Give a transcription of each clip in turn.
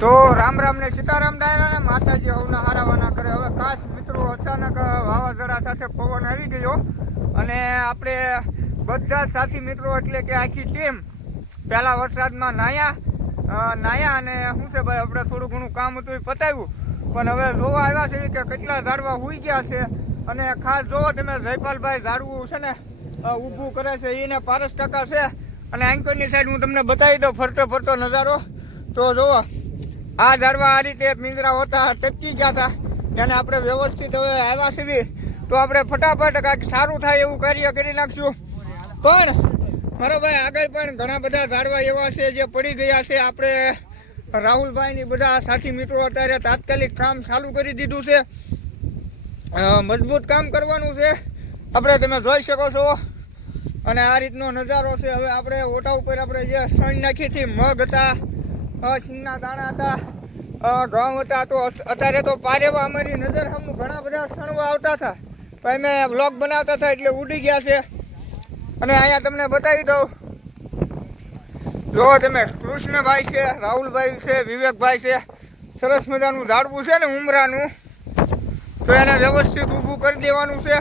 તો રામ રામ ને સીતારામ ડાયરા ને માતાજી હવના હારાવાના કરે. હવે ખાસ મિત્રો અચાનક વાવાઝોડા સાથે પવન આવી ગયો અને આપણે બધા સાથી મિત્રો એટલે કે આખી ટીમ પહેલા વરસાદમાં નાયા નાયા અને શું છે ભાઈ, આપણે થોડું ઘણું કામ હતું એ પતાવ્યું. પણ હવે જોવા આવ્યા છે કે કેટલા ઝાડવા હોઈ ગયા છે અને ખાસ જોવો તમે, જયપાલભાઈ ઝાડવું છે ને ઊભું કરે છે, એને પારસ ટકા છે. અને એન્કરની સાઈડ હું તમને બતાવી દઉં, ફરતો ફરતો નજારો. તો જોવો. આ ઝાડવા આ રીતે પિંજરા હોતા, ટપકી ગયા હતા. એને આપણે વ્યવસ્થિત હવે આવ્યા સુધી તો આપણે ફટાફટ કાંઈક સારું થાય એવું કાર્ય કરી નાખશું. પણ, મારો ભાઈ, આગળ પણ ઘણા બધા ઝાડવા એવા છે જે પડી ગયા છે. આપણે રાહુલભાઈની બધા સાથી મિત્રો અત્યારે તાત્કાલિક કામ ચાલુ કરી દીધું છે. મજબૂત કામ કરવાનું છે. આપણે તમે જોઈ શકો છો. અને આ રીતનો નજારો છે. હવે આપણે ઓટા ઉપર આપણે જે સણ નાખી હતી, મગ હતા સિંગના દાણા હતા. ઘઉં હતા. તો અત્યારે તો પારેવા અમારી નજર સામે ઘણા બધા સણવા આવતા હતા. પણ મેં બ્લોગ બનાવતા હતા એટલે ઉડી ગયા છે. અને અહીંયા તમને બતાવી દઉં. જો, તમે કૃષ્ણભાઈ છે, રાહુલભાઈ છે, વિવેકભાઈ છે. સરસ મજાનું ઝાડવું છે ને ઉમરાનું. તો એને વ્યવસ્થિત ઊભું કરી દેવાનું છે.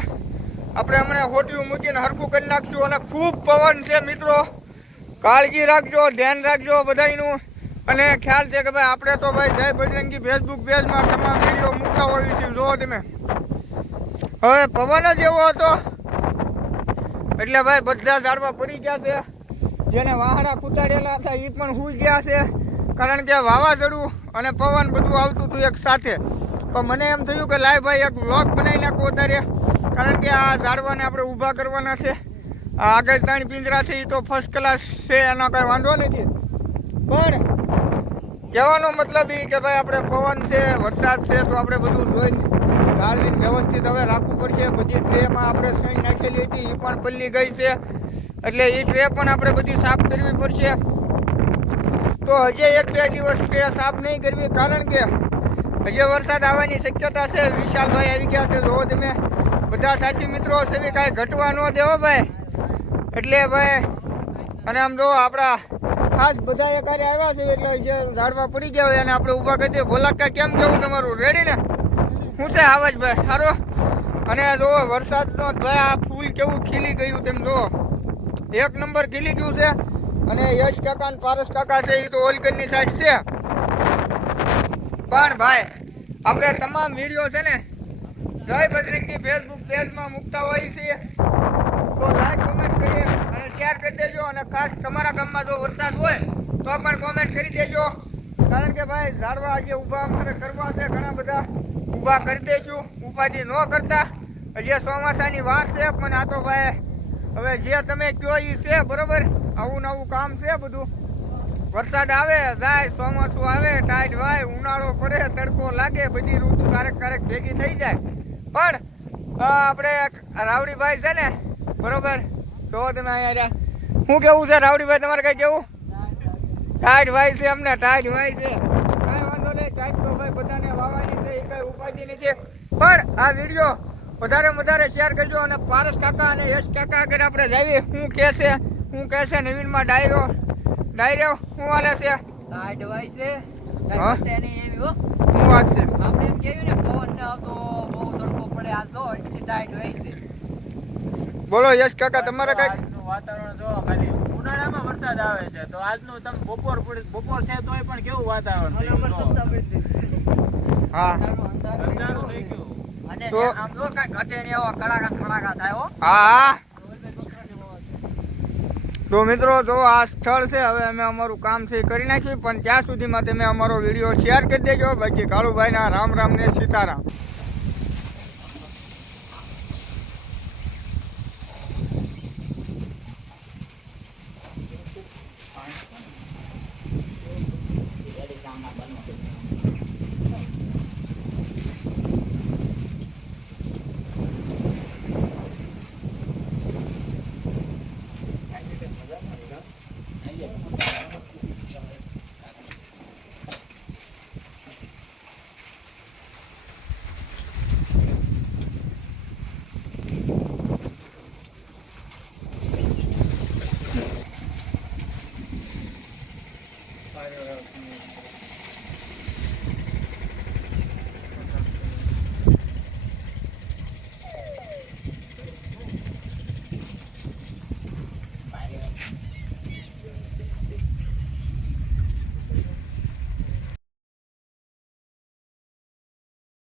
આપણે હમણાં હોટીયું મૂકીને હરખું કરી નાખશું. અને ખૂબ પવન છે મિત્રો. કાળજી રાખજો, ધ્યાન રાખજો બધાયનું. અને ખ્યાલ છે કે ભાઈ, આપણે તો ભાઈ જય બજરંગી ફેસબુક પેજમાં તમામ વીડિયો મૂકતા હોઈએ છીએ જોવો તમે. હવે પવન જ એવો હતો. એટલે ભાઈ બધા ઝાડવા પડી ગયા છે. જેને વાહડા કૂતાડેલા હતા એ પણ સૂઈ ગયા છે. કારણ કે વાવાઝોડું અને પવન બધું આવતું હતું એક સાથે. પણ મને એમ થયું કે લાય ભાઈ, એક વ્લોગ બનાવી નાખો વધારે. કારણ કે આ ઝાડવાને આપણે ઊભા કરવાના છે. આગળ ત્રણ પિંજરા છે એ તો ફર્સ્ટ ક્લાસ છે, એનો કાંઈ વાંધો નથી. પણ કહેવાનો મતલબ એ કે ભાઈ આપણે પવન છે, વરસાદ છે, તો આપણે બધું જોઈને જાળવીને વ્યવસ્થિત હવે રાખવું પડશે. બધી ટ્રેમાં આપણે સણી નાખેલી હતી એ પણ પલ્લી ગઈ છે. એટલે એ ટ્રે પણ આપણે બધી સાફ કરવી પડશે. તો હજે એક બે દિવસ ટ્રે સાફ નહીં કરવી, કારણ કે હજે વરસાદ આવવાની શક્યતા છે. વિશાલભાઈ આવી ગયા છે જોવો તમે બધા સાથી મિત્રો છે કાંઈ ઘટવા ન દેવો ભાઈ. એટલે ભાઈ, અને આમ જો આપણા ખાસ બધા એક હારે આવ્યા છે એટલે જે ઝાડવા પડી ગયા હોય અને આપણે ઊભા કરી દઈએ. ભોલાકા કેમ કેવું તમારું રેડી ને? શું છે આવાજ ભાઈ સારો અને જો વરસાદનો ભાઈ, આ ફૂલ કેવું ખીલી ગયું તેમ જુઓ. એક નંબર ખીલી ગયું છે. અને યશ કાકા ને પારસ કાકા છે એ તો ઓલકનની સાઈડ છે. પણ ભાઈ, આપણે તમામ વીડિયો છે ને, જય બજરંગી ફેસબુક પેજમાં મૂકતા હોય છે તો લાઈક અને શેર કરી દેજો અને ખાસ તમારા ગામમાં જો વરસાદ હોય તો પણ કોમેન્ટ કરી દેજો. કારણ કે ભાઈ, ઝાડવા આજે ઊભા અમારે કરવા છે, ઘણા બધા ઊભા કરી દઈશું. ઉપાધિ ન કરતા. હજી ચોમાસાની વાત છે, પણ આ તો ભાઈ, હવે જે તમે કહો એ છે, બરોબર? આવું નવું કામ છે બધું. વરસાદ આવે, જાય, ચોમાસું આવે ટાઈટ વાય, ઉનાળો પડે, તડકો લાગે, બધી ઋતુ ક્યારેક ક્યારેક ભેગી થઈ જાય. પણ આપણે રાવડીભાઈ છે ને, બરોબર? તો તમે અહીંયા રહ્યા. શું કેવું છે? રાવડીભાઈ તમારે કઈ કેવું? ટાઈટ ભાઈ છે અમને ટાઈટ વાય છે. કાંઈ વાંધો નહીં ટાઈટ તો ભાઈ બધાને વાવાની છે એ કઈ ઉપાધિ નથી. પણ આ વીડિયો વધારે વધારે શેર કરજો અને પારસ કાકા અને યશ કાકા આગળ આપણે જઈએ. શું કહે છે? શું કહે છે? નવીનમાં ડાયરો ડાયરો શું હાલે છે? ટાઈટ વાય છે. હા? એવી હો. શું વાત છે? આપણે એમ કેવી ને પવન ને આવતો બહુ તડકો પડે આ જો એટલી ટાઈટ વાય છે બોલો યશ કાકા તમારે કઈ વાતાવરણ જો ખાલી. ઉનાળામાં વરસાદ આવે છે તો આજનું તમે બપોર પડી- બપોર છે તોય પણ કેવું વાતાવરણ હા. અને આમ જો કાંઈ ઘટે નહીં એવા કડાકા ને થાય હો. હા તો મિત્રો જો આ સ્થળ છે હવે અમે અમારું કામ છે કરી નાખ્યું પણ ત્યાં સુધીમાં તમે અમારો વીડિયો શેર કરી દેજો. બાકી કાળુભાઈના રામ રામ ને સીતારામ. Yeah.